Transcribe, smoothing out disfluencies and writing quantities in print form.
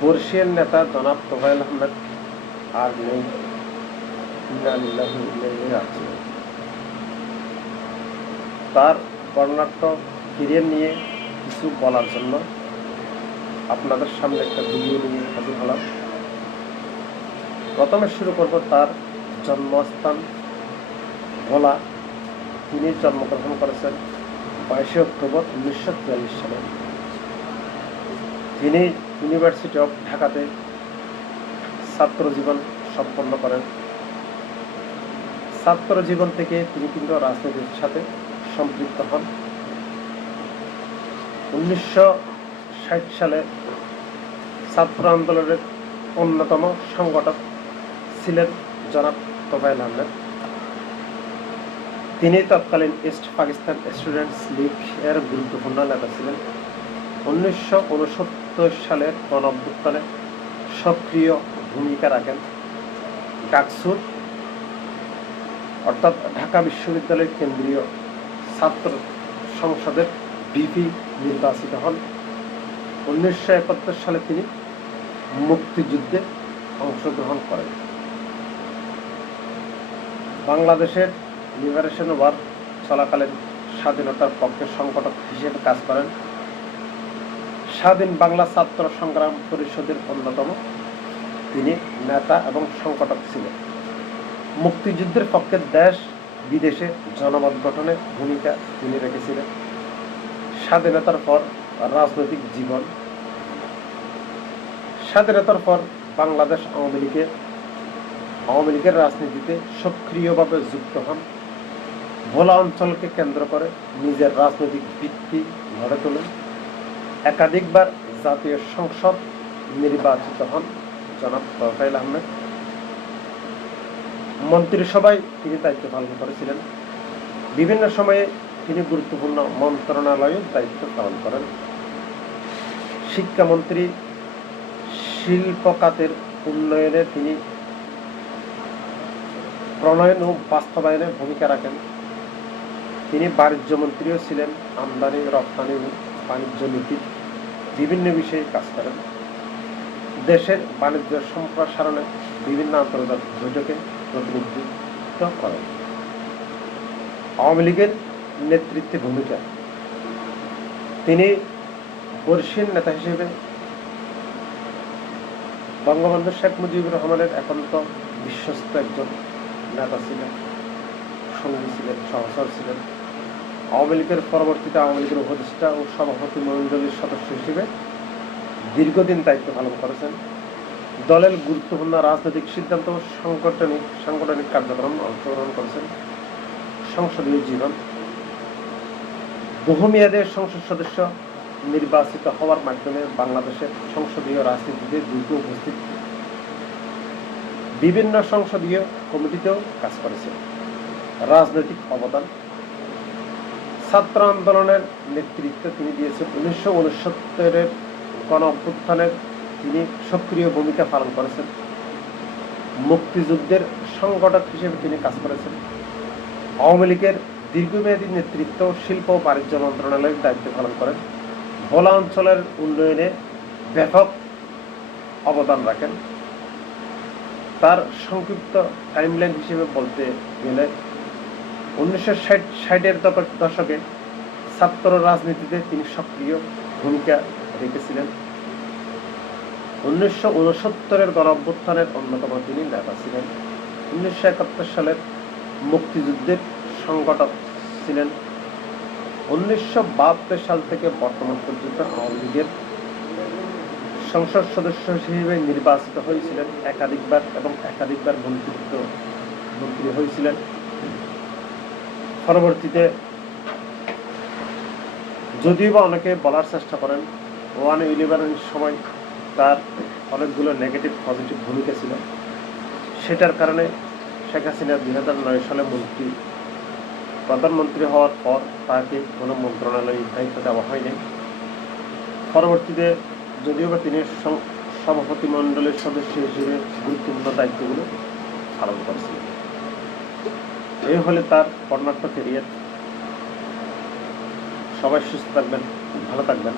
বর্ষিয়ান নেতা জনাব তোফায়েল আহমেদ আর নেই। আছে তার বর্ণাঢ্য ক্যারিয়ার নিয়ে কিছু বলার জন্য আপনাদের সামনে একটা ভিডিও নিয়ে হাজির হলাম। প্রথমে শুরু করব তার জন্মস্থান ভোলা। তিনি জন্মগ্রহণ করেছেন 22 অক্টোবর 1943 সালে। তিনি ইউনিভার্সিটি অফ ঢাকাতে ছাত্র জীবন সম্পন্ন করেন। ছাত্র জীবন থেকে তিনি কিন্তু রাজনীতির সাথে সম্পৃক্ত হন। 1960 সালে ছাত্র আন্দোলনের অন্যতম সংগঠক ছিলেন জনাব তোফায়েল আহমেদ। তিনি তৎকালীন ইস্ট পাকিস্তান স্টুডেন্টস লীগ এর গুরুত্বপূর্ণ নেতা ছিলেন। 1969 সালের গণঅভ্যুত্থানে সক্রিয় ভূমিকা রাখেন। ডাকসুর অর্থাৎ ঢাকা বিশ্ববিদ্যালয়ের কেন্দ্রীয় ছাত্র সংসদের ভিপি নির্বাচিত হন। 1971 সালে তিনি মুক্তিযুদ্ধে অংশগ্রহণ করেন। বাংলাদেশের লিবারেশন ওয়ার চলাকালীন স্বাধীনতার পক্ষে সংগঠক হিসেবে কাজ করেন। স্বাধীন বাংলা ছাত্র সংগ্রাম পরিষদের অন্যতম তিনি নেতা এবং সংগঠক ছিলেন। মুক্তিযুদ্ধের পক্ষে দেশ বিদেশে জনমত গঠনে ভূমিকা তিনি রেখেছিলেন। স্বাধীনতার পর রাজনৈতিক জীবন। স্বাধীনতার পর বাংলাদেশ আওয়ামী লীগের রাজনীতিতে সক্রিয়ভাবে যুক্ত হন। ভোলা অঞ্চলকে কেন্দ্র করে নিজের রাজনৈতিক ভিত্তি গড়ে তোলেন। একাধিকবার জাতীয় সংসদ নির্বাচিত হন জনাব তোফায়েল আহমেদ। মন্ত্রিসভায় তিনি দায়িত্ব পালন করেছিলেন। বিভিন্ন সময়ে তিনি গুরুত্বপূর্ণ মন্ত্রণালয়ে দায়িত্ব পালন করেন। শিক্ষামন্ত্রী, শিল্প খাতের উন্নয়নে তিনি প্রণয়ন ও বাস্তবায়নে ভূমিকা রাখেন। তিনি বাণিজ্য মন্ত্রীও ছিলেন। আমদানি রপ্তানি ও বাণিজ্য নীতির বিভিন্ন বিষয়ে কাজ করেন। দেশের বাণিজ্য সম্প্রসারণে বিভিন্ন আন্তর্জাতিক বৈঠকে প্রতিনিধিত্ব করেন। আওয়ামী লীগের নেতৃত্বে ভূমিকা। তিনি বর্ষিয়ান নেতা হিসেবে বঙ্গবন্ধু শেখ মুজিবুর রহমানের একান্ত বিশ্বস্ত একজন নেতা ছিলেন, সঙ্গী ছিলেন, সহচর ছিলেন। আওয়ামী লীগের পরবর্তীতে আওয়ামী লীগের উপদেষ্টা ও সভাপতি মণ্ডলীর সদস্য হিসেবে দীর্ঘদিন দায়িত্ব পালন করেছেন। দলের গুরুত্বপূর্ণ রাজনৈতিক সিদ্ধান্ত ও সাংগঠনিক কার্যক্রম অংশগ্রহণ করেছেন। সংসদীয় জীবন। বহুমেয়াদে সংসদ সদস্য নির্বাচিত হওয়ার মাধ্যমে বাংলাদেশের সংসদীয় রাজনীতিতে দ্রুত উপস্থিত। বিভিন্ন সংসদীয় কমিটিতেও কাজ করেছেন। রাজনৈতিক অবদান। ছাত্র আন্দোলনের নেতৃত্ব তিনি দিয়েছেন। 1969 গণঅভ্যুত্থানের তিনি সক্রিয় ভূমিকা পালন করেছেন। মুক্তিযুদ্ধের সংগঠক হিসেবে তিনি কাজ করেছেন। আওয়ামী লীগের দীর্ঘমেয়াদী নেতৃত্ব শিল্প ও বাণিজ্য মন্ত্রণালয়ের দায়িত্ব পালন করেন। ভোলা অঞ্চলের উন্নয়নে ব্যাপক অবদান রাখেন। তার সংক্ষিপ্ত টাইমলাইন হিসেবে বলতে গেলে 1960-এর দশকে ছাত্র রাজনীতিতে তিনি সক্রিয় ভূমিকা রেখেছিলেন। 1969 গণঅভ্যুত্থানের অন্যতম তিনি নেতা ছিলেন। 1971 সালের মুক্তিযুদ্ধের সংগঠক ছিলেন। 1972 সাল থেকে বর্তমান পর্যন্ত আওয়ামী লীগের সংসদ সদস্য হিসেবে নির্বাচিত হয়েছিলেন। একাধিকবার মন্ত্রী হয়েছিলেন। পরবর্তীতে যদিও বা অনেকে বলার চেষ্টা করেন 111 সময় তার অনেকগুলো নেগেটিভ পজিটিভ ভূমিকা ছিল। সেটার কারণে শেখ হাসিনা 2009 সালে প্রধানমন্ত্রী হওয়ার পর তাকে কোনো মন্ত্রণালয়ের দায়িত্ব দেওয়া হয়নি। পরবর্তীতে যদিও বা তিনি সভাপতি মণ্ডলের সদস্য হিসেবে গুরুত্বপূর্ণ দায়িত্বগুলো পালন করেছিলেন। এই হলে তার বর্ণাঢ্য ক্যারিয়ার। সবাই সুস্থ থাকবেন, ভালো থাকবেন।